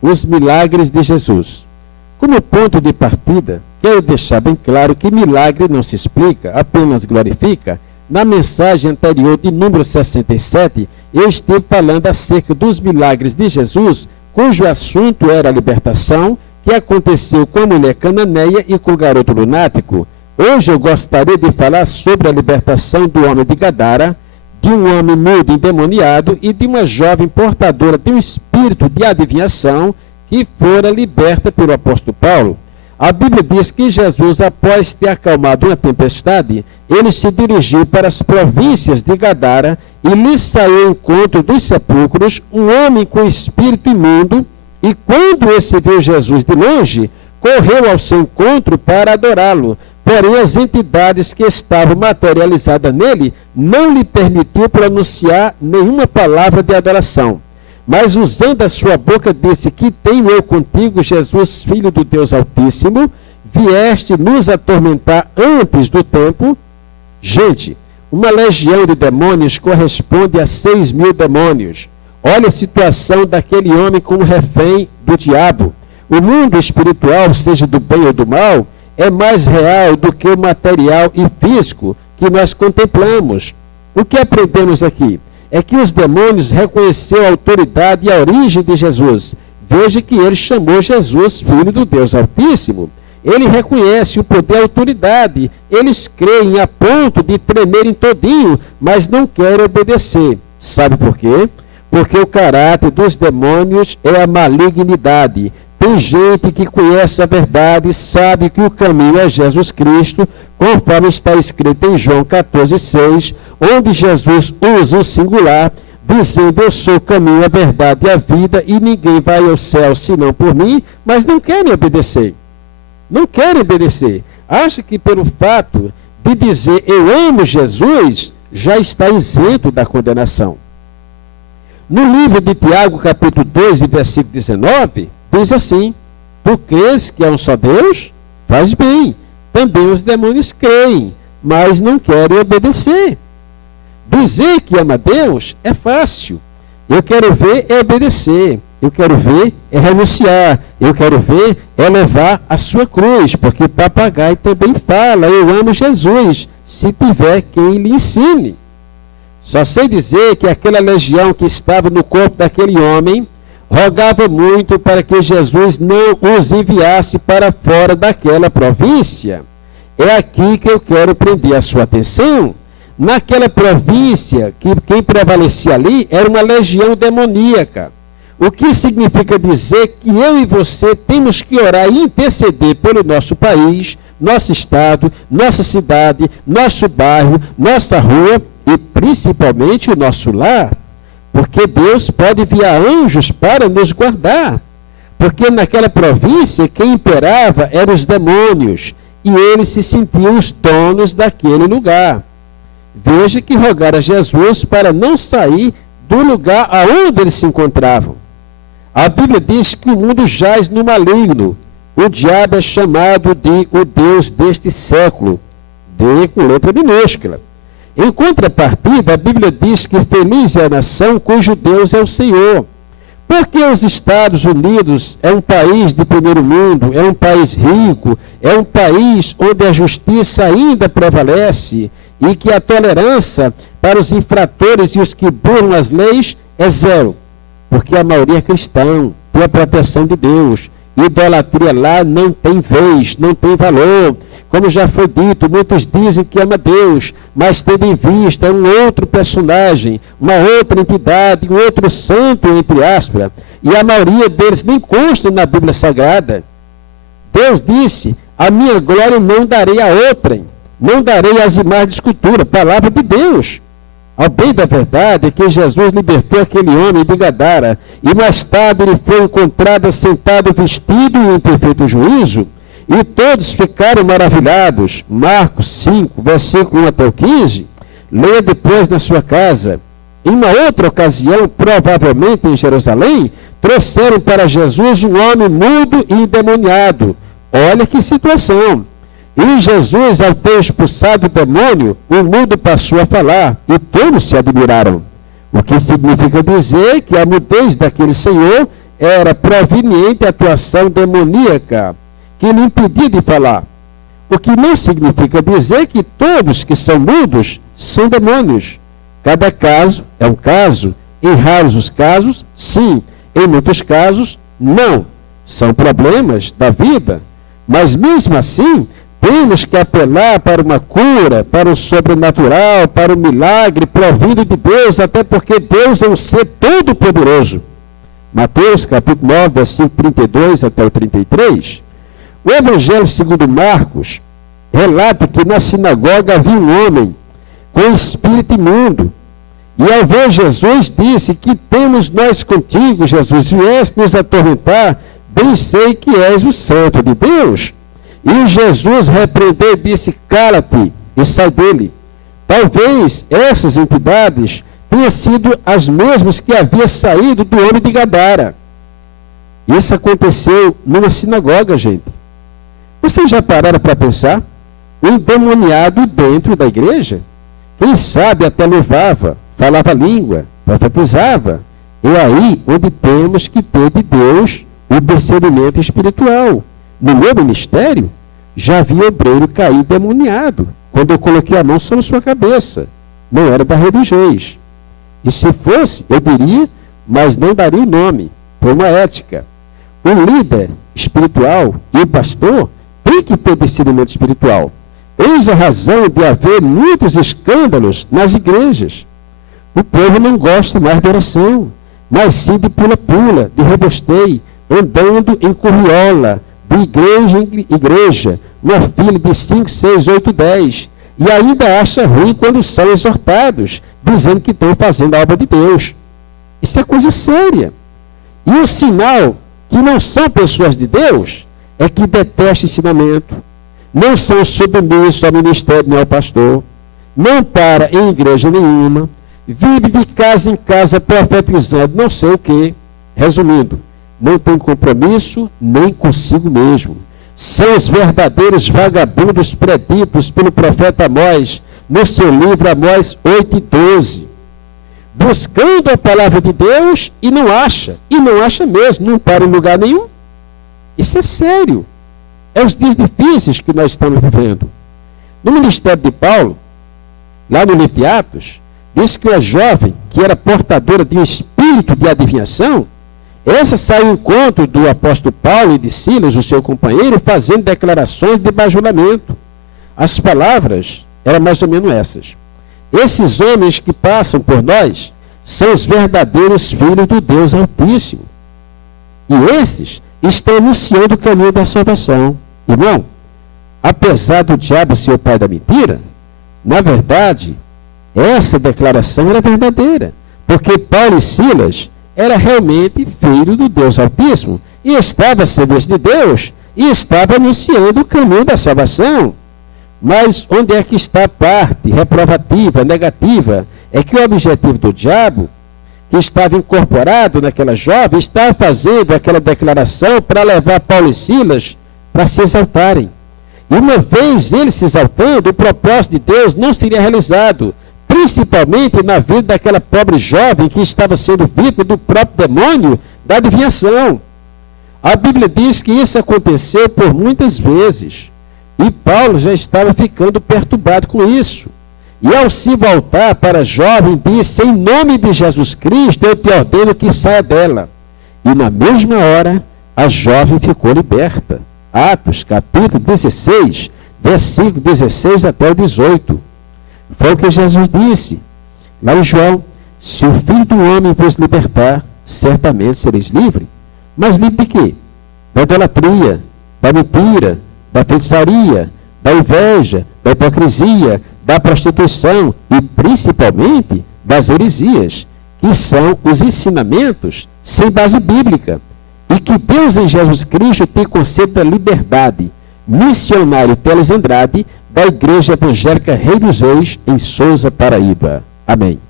os milagres de Jesus. Como ponto de partida, quero deixar bem claro que milagre não se explica, apenas glorifica. Na mensagem anterior de número 67, eu estive falando acerca dos milagres de Jesus, cujo assunto era a libertação, que aconteceu com a mulher cananeia e com o garoto lunático. Hoje eu gostaria de falar sobre a libertação do homem de Gadara, de um homem mudo endemoniado e de uma jovem portadora de um espírito de adivinhação que fora liberta pelo apóstolo Paulo. A Bíblia diz que Jesus, após ter acalmado uma tempestade, ele se dirigiu para as províncias de Gadara e lhe saiu ao encontro dos sepulcros um homem com espírito imundo, e quando esse viu Jesus de longe, correu ao seu encontro para adorá-lo. Porém, as entidades que estavam materializadas nele não lhe permitiu pronunciar nenhuma palavra de adoração. Mas usando a sua boca disse: que tenho eu contigo, Jesus, Filho do Deus Altíssimo? Vieste nos atormentar antes do tempo? Gente, uma legião de demônios corresponde a 6.000 demônios. Olha a situação daquele homem como refém do diabo. O mundo espiritual, seja do bem ou do mal, é mais real do que o material e físico que nós contemplamos. O que aprendemos aqui é que os demônios reconheceram a autoridade e a origem de Jesus. Veja que ele chamou Jesus Filho do Deus Altíssimo. Ele reconhece o poder e a autoridade. Eles creem a ponto de tremerem todinho, mas não querem obedecer. Sabe por quê? Porque o caráter dos demônios é a malignidade. Tem gente que conhece a verdade, sabe que o caminho é Jesus Cristo, conforme está escrito em João 14,6, onde Jesus usa o singular, dizendo: eu sou o caminho, a verdade e a vida, e ninguém vai ao céu senão por mim, mas não querem obedecer. Não querem obedecer. Acha que pelo fato de dizer eu amo Jesus, já está isento da condenação. No livro de Tiago, capítulo 2, versículo 19, diz assim: tu crês que é um só Deus? Faz bem. Também os demônios creem, mas não querem obedecer. Dizer que ama Deus é fácil. Eu quero ver é obedecer. Eu quero ver é renunciar. Eu quero ver é levar a sua cruz, porque papagaio também fala: eu amo Jesus, se tiver quem lhe ensine. Só sei dizer que aquela legião que estava no corpo daquele homem rogava muito para que Jesus não os enviasse para fora daquela província. É aqui que eu quero prender a sua atenção. Naquela província, quem prevalecia ali era uma legião demoníaca. O que significa dizer que eu e você temos que orar e interceder pelo nosso país, nosso estado, nossa cidade, nosso bairro, nossa rua e principalmente o nosso lar. Porque Deus pode enviar anjos para nos guardar. Porque naquela província quem imperava eram os demônios, e eles se sentiam os donos daquele lugar. Veja que rogaram a Jesus para não sair do lugar aonde eles se encontravam. A Bíblia diz que o mundo jaz no maligno. O diabo é chamado de o Deus deste século, D com letra minúscula. Em contrapartida, a Bíblia diz que feliz é a nação cujo Deus é o Senhor. Porque os Estados Unidos é um país de primeiro mundo, é um país rico, é um país onde a justiça ainda prevalece e que a tolerância para os infratores e os que burlam as leis é zero. Porque a maioria é cristão, tem a proteção de Deus. Idolatria lá não tem vez, não tem valor. Como já foi dito, muitos dizem que ama Deus, mas tendo em vista um outro personagem, uma outra entidade, um outro santo, entre aspas, e a maioria deles nem consta na Bíblia Sagrada. Deus disse: a minha glória não darei a outrem, não darei as imagens de escultura, palavra de Deus. Ao bem da verdade é que Jesus libertou aquele homem de Gadara, e mais tarde ele foi encontrado sentado vestido e em perfeito juízo, e todos ficaram maravilhados. Marcos 5, versículo 1 até o 15, leia depois na sua casa. Em uma outra ocasião, provavelmente em Jerusalém, trouxeram para Jesus um homem mudo e endemoniado. Olha que situação. E Jesus, ao ter expulsado o demônio, o mudo passou a falar, e todos se admiraram. O que significa dizer que a mudez daquele Senhor era proveniente a atuação demoníaca que lhe impedia de falar. O que não significa dizer que todos que são mudos são demônios. Cada caso é um caso. Em raros os casos, sim. Em muitos casos, não. São problemas da vida. Mas mesmo assim, temos que apelar para uma cura, para o sobrenatural, para o milagre provindo de Deus, até porque Deus é um ser todo-poderoso. Mateus capítulo 9, versículo 32 até o 33. O Evangelho segundo Marcos relata que na sinagoga havia um homem com espírito imundo. E ao ver Jesus, disse: que temos nós contigo, Jesus? Vieste nos atormentar, bem sei que és o Santo de Deus. E Jesus repreendeu e disse: cala-te e sai dele. Talvez essas entidades tenham sido as mesmas que havia saído do homem de Gadara. Isso aconteceu numa sinagoga, gente. Vocês já pararam para pensar? O endemoniado dentro da igreja? Quem sabe até louvava, falava língua, profetizava. É aí onde temos que ter de Deus o discernimento espiritual. No meu ministério, já vi obreiro cair demoniado, quando eu coloquei a mão sobre sua cabeça. Não era da Rede dos Reis. E se fosse, eu diria, mas não daria o nome, por uma ética. O líder espiritual e o pastor tem que ter discernimento espiritual. Eis a razão de haver muitos escândalos nas igrejas. O povo não gosta mais de oração, mas sim de pula-pula, de rebosteio, andando em curriola, de igreja em igreja, uma fila de 5, 6, 8, 10. E ainda acha ruim quando são exortados, dizendo que estão fazendo a obra de Deus. Isso é coisa séria. E o sinal que não são pessoas de Deus é que detestam ensinamento, não são submissos ao ministério nem ao pastor, não para em igreja nenhuma, vive de casa em casa profetizando não sei o quê. Resumindo, não tem compromisso nem consigo mesmo. São os verdadeiros vagabundos preditos pelo profeta Amós, no seu livro Amós 8:12. Buscando a palavra de Deus e não acha mesmo, não para em lugar nenhum. Isso é sério. É os dias difíceis que nós estamos vivendo. No ministério de Paulo, lá no livro de Atos, diz que uma jovem que era portadora de um espírito de adivinhação, essa saiu ao encontro do apóstolo Paulo e de Silas, o seu companheiro, fazendo declarações de bajulamento. As palavras eram mais ou menos essas: esses homens que passam por nós são os verdadeiros filhos do Deus Altíssimo. E esses estão anunciando o caminho da salvação. Irmão, apesar do diabo ser o pai da mentira, na verdade, essa declaração era verdadeira, porque Paulo e Silas era realmente filho do Deus Altíssimo, e estava a serviço de Deus, e estava anunciando o caminho da salvação. Mas onde é que está a parte reprovativa, negativa? É que o objetivo do diabo, que estava incorporado naquela jovem, estava fazendo aquela declaração para levar Paulo e Silas para se exaltarem. E uma vez eles se exaltando, o propósito de Deus não seria realizado, principalmente na vida daquela pobre jovem que estava sendo vítima do próprio demônio da adivinhação. A Bíblia diz que isso aconteceu por muitas vezes. E Paulo já estava ficando perturbado com isso. E ao se voltar para a jovem, disse: em nome de Jesus Cristo, eu te ordeno que saia dela. E na mesma hora, a jovem ficou liberta. Atos, capítulo 16, versículo 16 até o 18. Foi o que Jesus disse lá em João: se o Filho do Homem vos libertar, certamente sereis livres. Mas livre de quê? Da idolatria, da mentira, da feitiçaria, da inveja, da hipocrisia, da prostituição e principalmente das heresias, que são os ensinamentos sem base bíblica. E que Deus em Jesus Cristo tem concedido a liberdade. Missionário Teles Andrade, da Igreja Evangélica Rei dos Reis, em Souza, Paraíba. Amém.